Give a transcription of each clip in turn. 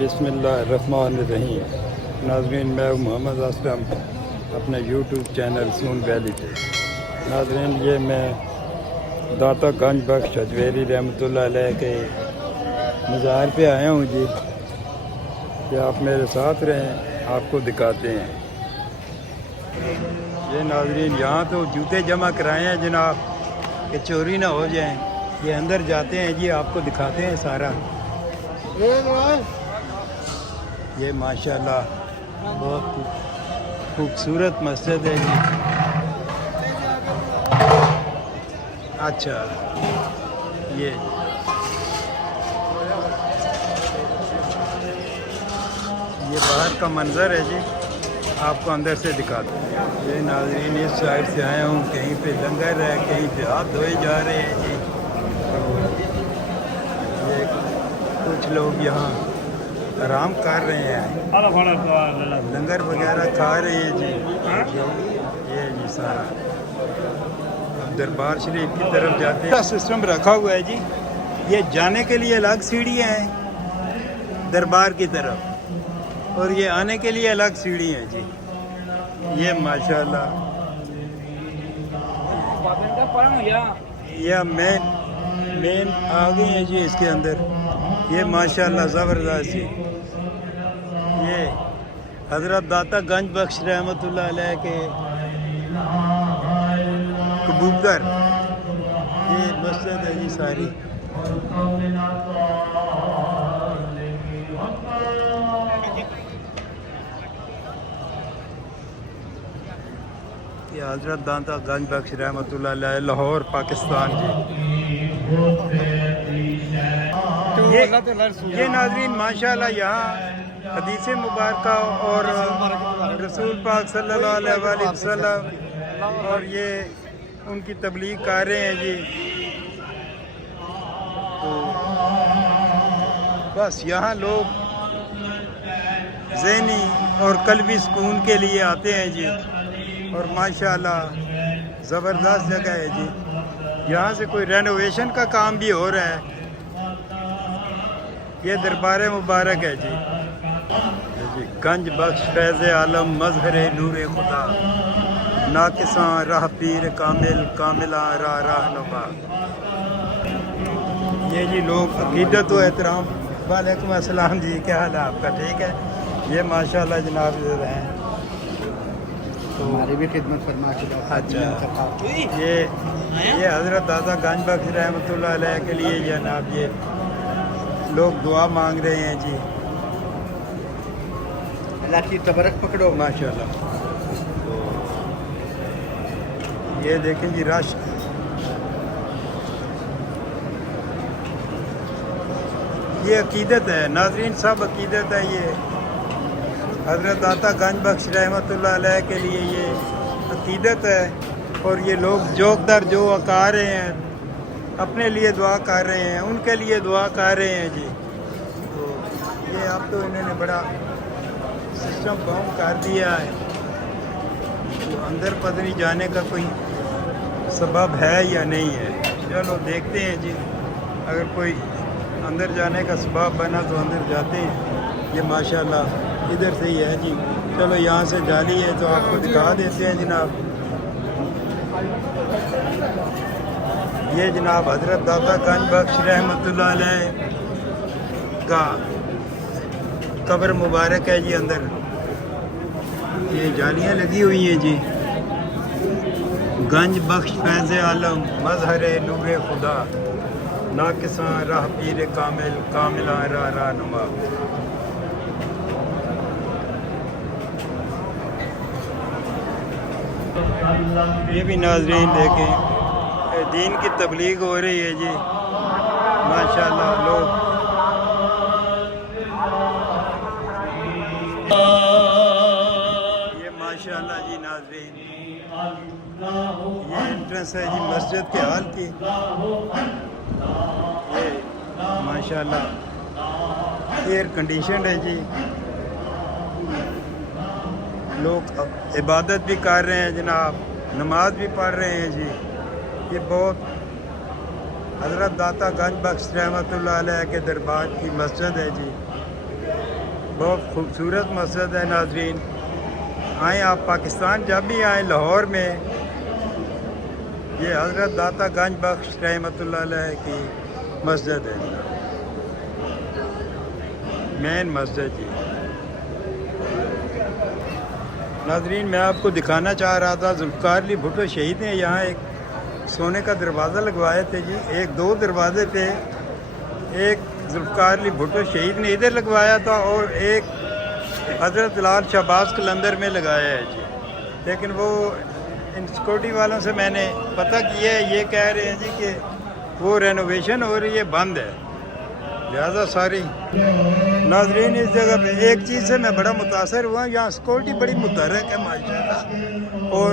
बिस्मिल्लाहिर्रहमानिर्रहीम। नाज़रीन, मैं मोहम्मद असलम अपने यूट्यूब चैनल सून वैली पे। नाज़रीन, ये मैं दाता गंज बख्श अजवेरी रहमतुल्लाह अलैह के मज़ार पे आया हूँ जी, कि आप मेरे साथ रहें, आपको दिखाते हैं। ये नाज़रीन, यहाँ तो जूते जमा कराए हैं जनाब, कि चोरी ना हो जाएं। ये अंदर जाते हैं जी, आपको दिखाते हैं सारा। ये माशाल्लाह बहुत खूबसूरत मस्जिद है जी। अच्छा, ये बाहर का मंजर है जी, आपको अंदर से दिखाते हैं। ये नाज़रीन, इस साइड से आया हूँ, कहीं पे लंगर है, कहीं पे हाथ धोए जा रहे हैं जी। ये कुछ लोग यहाँ आराम कर रहे हैं, लंगर वगैरह खा रहे हैं जी। ये जी सारा दरबार शरीफ की तरफ जाते हैं। सिस्टम रखा हुआ है जी। ये जाने के लिए अलग सीढ़ियाँ हैं दरबार की तरफ, और ये आने के लिए अलग सीढ़ी हैं जी। ये माशाल्लाह ये मेन आ गए हैं जी इसके अंदर। ये माशाल्लाह ज़बरदस्त जी। ये हज़रत दाता गंज बख्श रहमतुल्लाह अलैह के कबूतर, ये मस्जिद है जी सारी। ये हज़रत दाता गंज बख्श रहमतुल्लाह अलैह, लाहौर पाकिस्तान जी। ये नाज़रीन माशाल्लाह यहाँ हदीस मुबारक और रसूल पाक सल्लल्लाहु अलैहि वसल्लम और ये उनकी तबलीग कर रहे हैं जी। तो बस यहाँ लोग ज़हनी और कल्बी सुकून के लिए आते हैं जी, और माशाल्लाह ज़बरदस्त जगह है जी। यहाँ से कोई रेनोवेशन का काम भी हो रहा है। ये दरबार मुबारक है जी। गंज बख्श फैज़ आलम मज़हर नूर खुदा, नाकिसां राह पीर कामिल कामिला रहनुमा। ये जी लोग अक़ीदत व एहतराम। वालेकुम अस्सलाम जी, क्या हाल है आपका? ठीक है। ये माशाल्लाह जनाब इधर हैं, तो हमारी भी खिदमत फरमा के। अच्छा, ये हज़रत दाता गंज बख्श रहमतुल्लाह अलैह के लिए जनाब ये लोग दुआ मांग रहे हैं जी। अल्लाह की तबरक पकड़ो माशाल्लाह। तो ये देखें जी रश, ये अकीदत है नाज़रीन, सब अकीदत है। ये हज़रत दाता गंज बख्श रहमतुल्लाह अलैह के लिए ये अकीदत है, और ये लोग जोक दर जो आ रहे हैं, अपने लिए दुआ कर रहे हैं, उनके लिए दुआ कर रहे हैं जी। तो ये अब तो इन्होंने बड़ा सिस्टम बम कर दिया है, तो अंदर पता नहीं जाने का कोई सबब है या नहीं है। चलो देखते हैं जी, अगर कोई अंदर जाने का सबब बना तो अंदर जाते हैं। ये माशाल्लाह इधर से ही है जी। चलो यहाँ से जाली है तो आपको दिखा देते हैं जनाब। ये जनाब हज़रत दाता गंज बख्श रहमतुल्लाह अलैह का कब्र मुबारक है जी। अंदर ये जालियाँ लगी हुई हैं जी। गंज बख्श फैज़ आलम मज़हर नूर खुदा, नाकिसां राह पीर कामिल कामिला रहनुमा। ये भी नाज़रीन देखें, दीन की तबलीग हो रही है जी। माशाल्लाह लोग ये माशाल्लाह जी नाज़रीन, ये एंट्रेंस है जी मस्जिद के हाल की। ये माशाल्लाह एयर कंडीशन है जी। लोग इबादत भी कर रहे हैं जनाब, नमाज भी पढ़ रहे हैं जी। ये बहुत हज़रत दाता गंज बख्श रहमतुल्लाह अलैह के दरबार की मस्जिद है जी। बहुत खूबसूरत मस्जिद है नाजरीन। आएँ आप पाकिस्तान जब भी आएँ लाहौर में, ये हज़रत दाता गंज बख्श रहमतुल्लाह अलैह की मस्जिद है, मेन मस्जिद जी। नाजरीन मैं आपको दिखाना चाह रहा था, जुल्फ़िकार अली भुट्टो शहीद ने यहाँ एक सोने का दरवाज़ा लगवाए थे जी। एक दो दरवाजे थे, एक जुल्फ़िकार अली भुट्टो शहीद ने इधर लगवाया था और एक हज़रत लाल शहबाज कलंदर में लगाया है जी। लेकिन वो इन सिक्योरिटी वालों से मैंने पता किया है, ये कह रहे हैं जी कि वो रेनोवेशन हो रही है, बंद है, लिहाजा सारी। नाजरीन इस जगह पे एक चीज़ से मैं बड़ा मुतासर हुआ, यहाँ सिक्योरिटी बड़ी मुतहरक है माशाल्लाह, और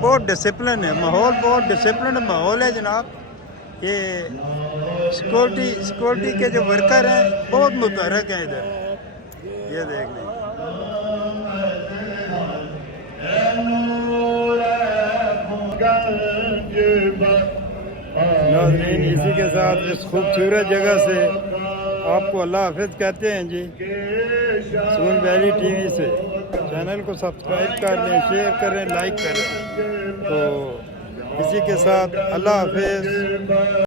बहुत डिसिप्लिन है, माहौल बहुत डिसिप्लिन माहौल है जनाब। ये सिक्योरिटी के जो वर्कर हैं बहुत मुतहरक हैं इधर, ये देख लें। नाज़रीन इसी के साथ इस खूबसूरत जगह से आपको अल्लाह हाफ़िज़ कहते हैं जी। सून वैली टीवी से चैनल को सब्सक्राइब कर लें, शेयर करें, लाइक करें। तो इसी के साथ अल्लाह हाफ़िज़।